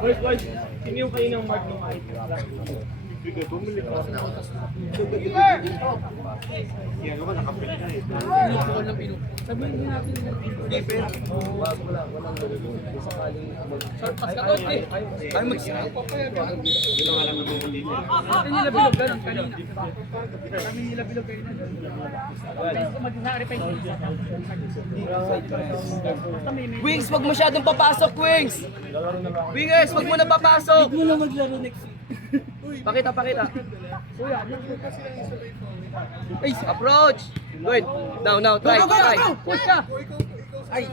Boys, sino yung kayo ng mark ng height? Bumili ka. Yan ako nakapili na eh. Sabihin din natin na defense. Wala. Sakaling shortpass ka doon eh. Ay mag-snap pa pa yan. Ito nga lang naman dito. Kami nila bilog ganun kanina. Kami nila bilog kanina. Wings, wag masyadong papasok, Wings! Wingers, wag mo na papasok! Wag mo na maglaro next week. Pakita. Ay, approach! Good. Now, try. Push ka! Ay!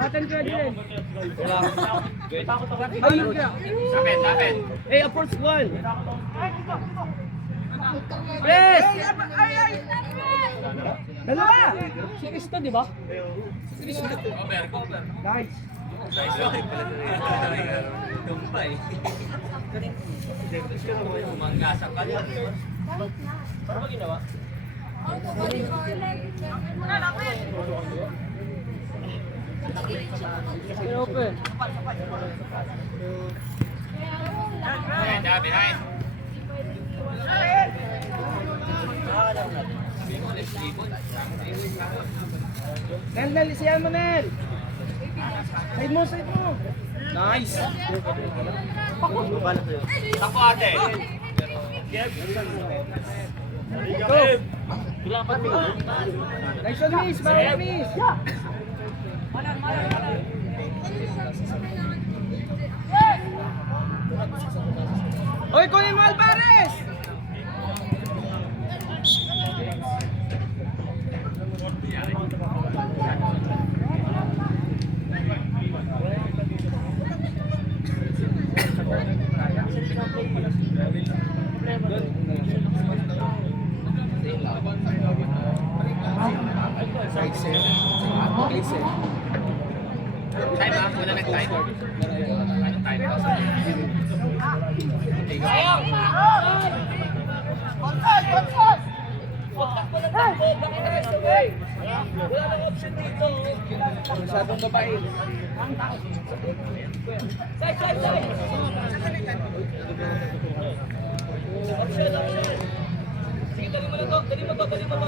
Aten ka din. Ayun ka. Tapet. Hey, approach one. Yes! Dalawa! Si Cristo, di ba? Si Cristo. Cover. Nice. Tumpay. Umanggasan ka din. Ano ba ginawa? Open. Behind. Nel, isiyan mo, Nel! Side mo! Nice! Ako ate. Go! Nice one, miss! Bawal miss! Oy, kunin mo Alvarez! Time ba? Wala nag-time. Masyadong babae. Side!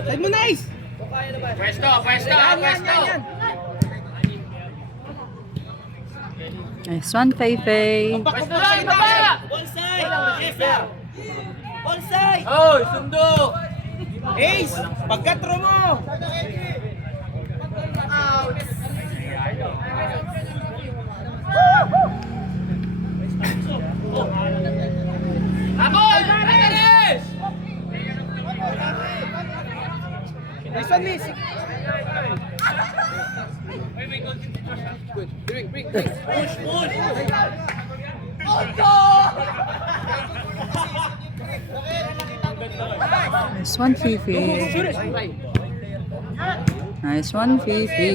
Side mo, nice! Pwesto! Nice one, Feifei. Pwesto sa kita! Onside! Oh, sundo! Ace! Pagkatro mo! Habol! Alvarez! Nice one, miss! Bring. Push! Nice one, Fifi. Nice one, Fifi.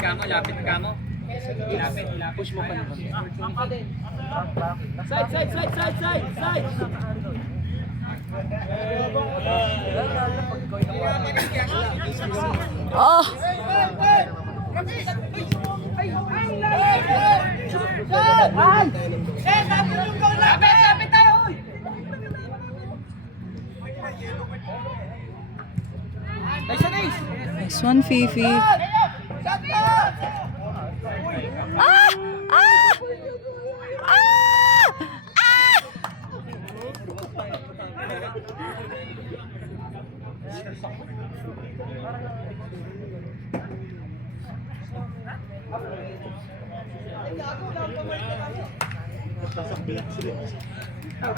Lapit ka mo. Push mo pa naman. Side! Oh! Lapit tayo! Nice one, Fifi.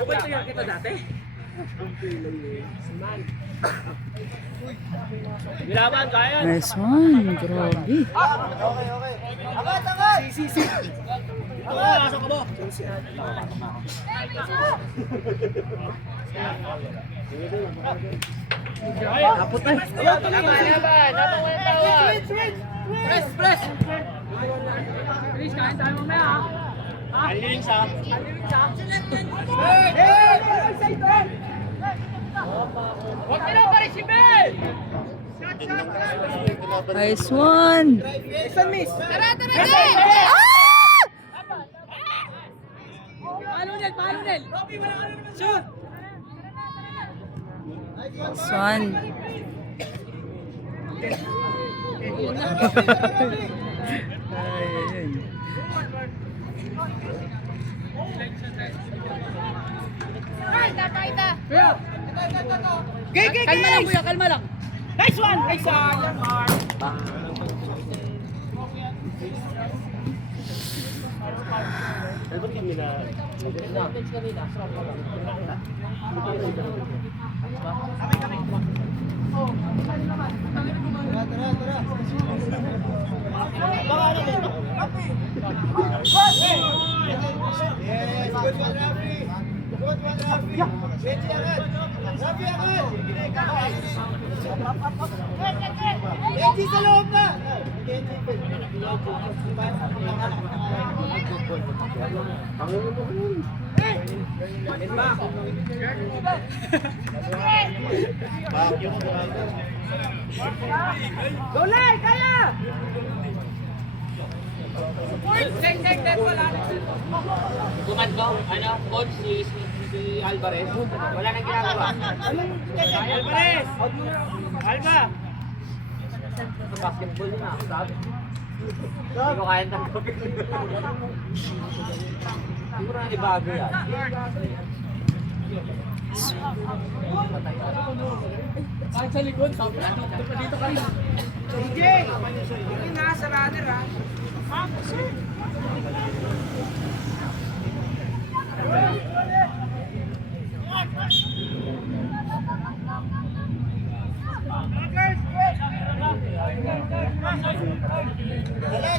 Kumain kita dati? Bilaban, kaya? Nice one. Grabe. Si. Pasok ka mo. Kapot na. Press. Please, kain tayo mamaya. Aliling sa. Huwag ka na pa rin si Ben! Nice one. Isan miss. Ah! Palo Nel. Shoot. Nice one. Kalma lang kuya, kalma lang. Nice one! Nice one! Mark. Ano ba team nila? Golay, kaya! Gumandong, coach si Alvarez. Wala nang ginagawa. Alvarez! Alba! Basketball yun sabi. Hindi ko kaya tanggapin. Siguro na ibago yan. Kahit sa likod, sabi na dito ka rin. DJ! Hindi nga sa runner ha.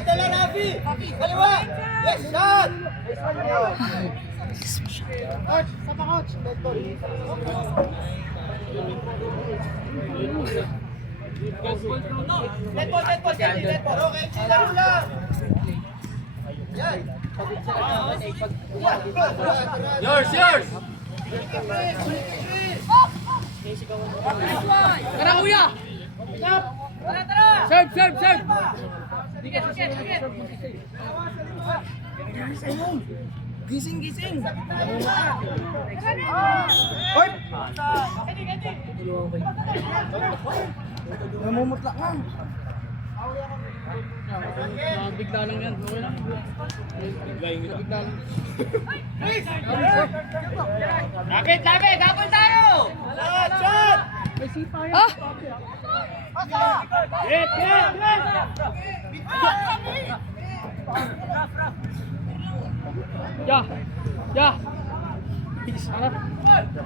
Dala, Rafi! Kaliwa! Yes, shot! Coach, sama coach. Dead ball. Okay, sila lang. Yan. Yours! Tara kuya! Serve! Gising! Hoy! Namumutla ka. Bigla lang yan. Okay lang. Bigla lang. Lapit! Gabol tayo! Shot! May sipa yan. Ah! Hit! Yeah.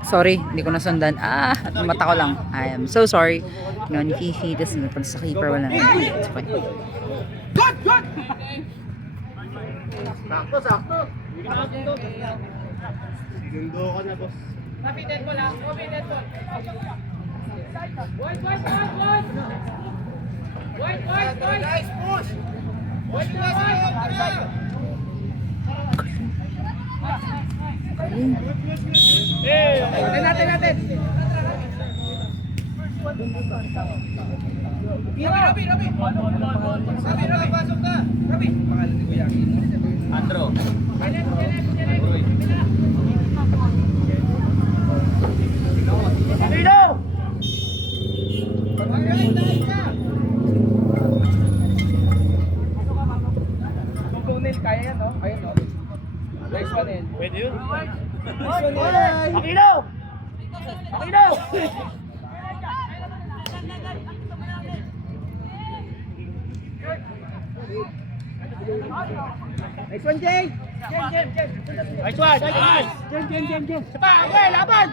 Sorry, hindi ko nasundan. At mata ko lang. I am so sorry. Yun, Fifi, tapos napunta sa keeper, wala na. It's fine. Good! Sakto. Sinundo ko na, boss. Guys, push! Push mo sa loob! Natin. Rabi, pasok ka. Rabi, pangalan ni Kuya Aquino. Andro. Tutunil, kaya yan, no? Ayun, no? Nice one, eh. Pwede yun? Aquino! Nice one, Jay! Nice one! Jem! Sapa, okay, laban!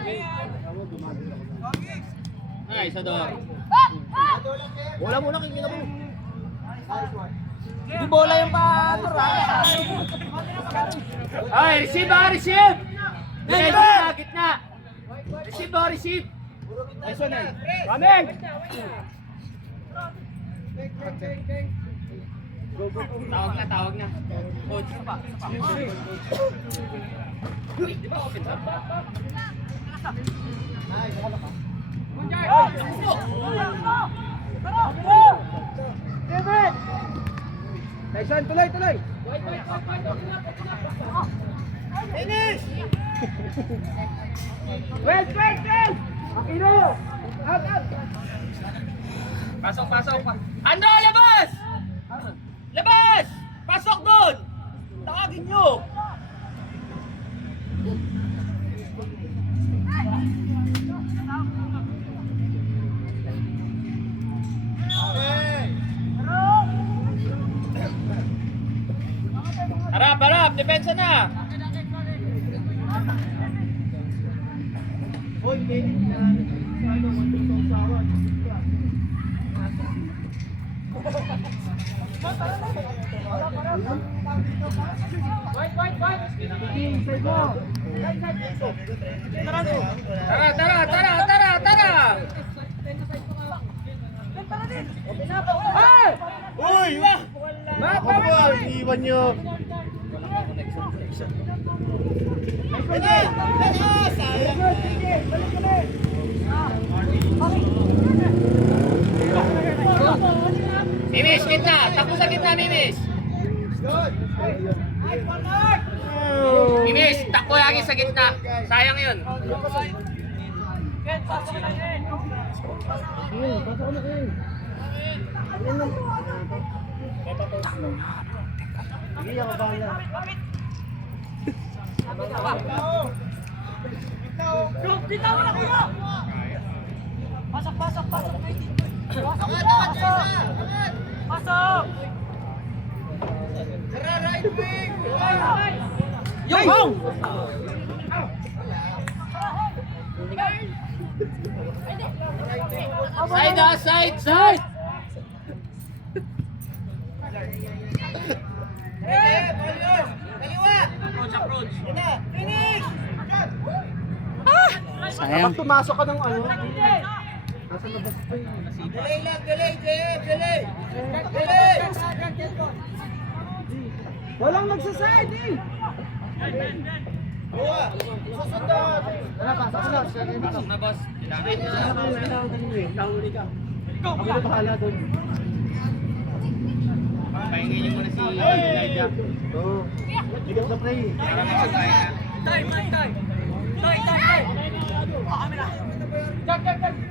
Ay, isa doon. Bola muna, kikita mo. Hindi bola yung paano, Ay, receive! Gitna! Receive! Nice one, eh. Coming! Tawag na. Coach, isa pa. Di ba open up? Tyson, tuloy, tuloy. Finish! Wait! Akino! Out! Pasok. Andro, labas! Labas! Pasok doon! Tawagin nyo! Harap! Depensa na! Tara! Uy! Ako po, iiwan nyo. Mimis, gitna! Takbo sa gitna, Mimis! Mimis, takbo lagi sa gitna! Sayang yun! Yung! Side! Sayang. Kapag tumasok ka ng ano, Delay lang, delay, JF, delay! Delay! walang nagsaside eh! Buwa! Susundan! Pasok na, boss. Ako na bahala doon. Pahingin niyo muna si Elijah. Oo. Bigat na play. Para mag-supply na.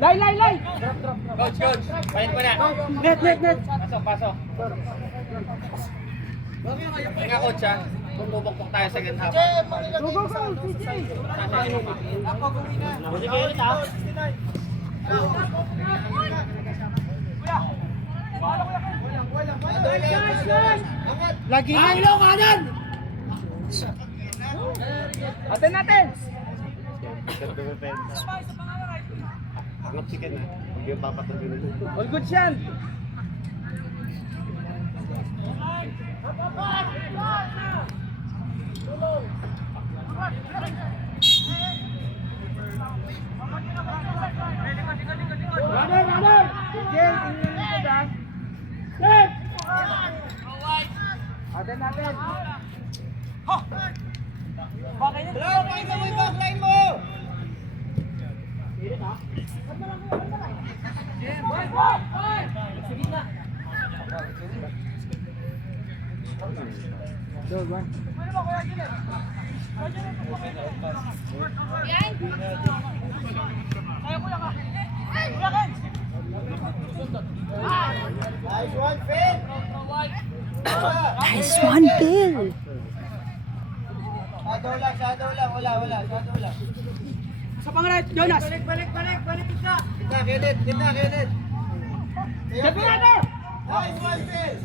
Lay! Coach! Pahin mo na. Net! Pasok. Tingnan, coach, ha. Bumubukpok tayo sa second half. Go! CJ! Sige ulit, ha. Lagi na ilaw kanan! Atin natin! Angat chicken na. Huwag yung papatuloy nito. All good yan! Runner! Jen, tingin nito dyan. Set! Atin natin! Hello, pakita mo yung backline mo! Go, go. Nice one, Finn! Nice one, Bill. Shadow lang. Wala. Shadow lang. Sa pangalan, Jonas! Balik ka! Kita, Kenneth! Definado! Nice one, Finn!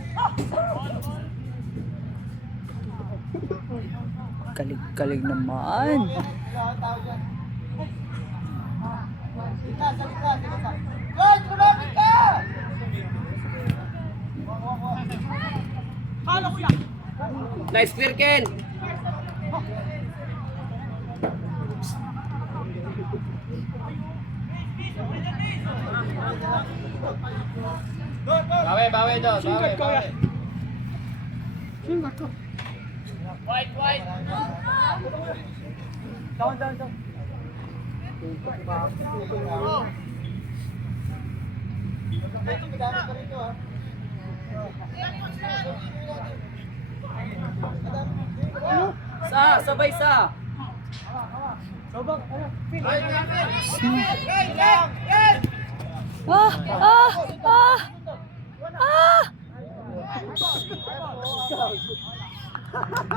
Kalig naman. Kita. Coach, lumapit ka! Nice clear, Ken. Bawi daw. Singat ko ya. Singat ko. Wide. Down. Sabay sa. Ah! Ah! Ah! Ah!